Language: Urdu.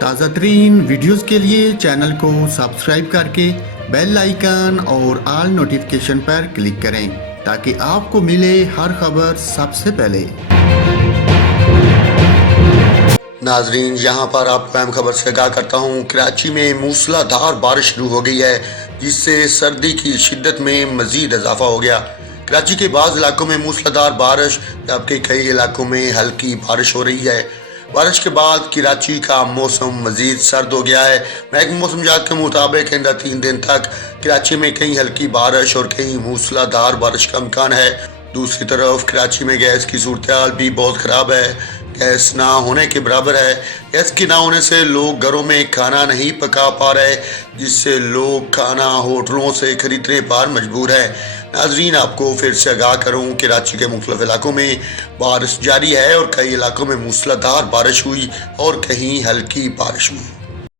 تازہ ترین ویڈیوز کے لیے چینل کو سبسکرائب کر کے بیل آئیکن اور آل نوٹیفیکیشن پر کلک کریں تاکہ آپ کو ملے ہر خبر سب سے پہلے۔ ناظرین، یہاں پر آپ کو اہم خبر سے آگاہ کرتا ہوں۔ کراچی میں موسلا دھار بارش شروع ہو گئی ہے، جس سے سردی کی شدت میں مزید اضافہ ہو گیا۔ کراچی کے بعض علاقوں میں موسلا دھار بارش جبکہ کئی علاقوں میں ہلکی بارش ہو رہی ہے۔ بارش کے بعد کراچی کا موسم مزید سرد ہو گیا ہے۔ محکمہ موسمیات کے مطابق آئندہ 3 دن تک کراچی میں کہیں ہلکی بارش اور کہیں موسلا دھار بارش کا امکان ہے۔ دوسری طرف کراچی میں گیس کی صورتحال بھی بہت خراب ہے۔ گیس نہ ہونے کے برابر ہے۔ گیس کی نہ ہونے سے لوگ گھروں میں کھانا نہیں پکا پا رہے، جس سے لوگ کھانا ہوٹلوں سے خریدنے پر مجبور ہیں۔ ناظرین، آپ کو پھر سے آگاہ کروں، کراچی کے مختلف علاقوں میں بارش جاری ہے اور کئی علاقوں میں موسلا دھار بارش ہوئی اور کہیں ہلکی بارش ہوئی۔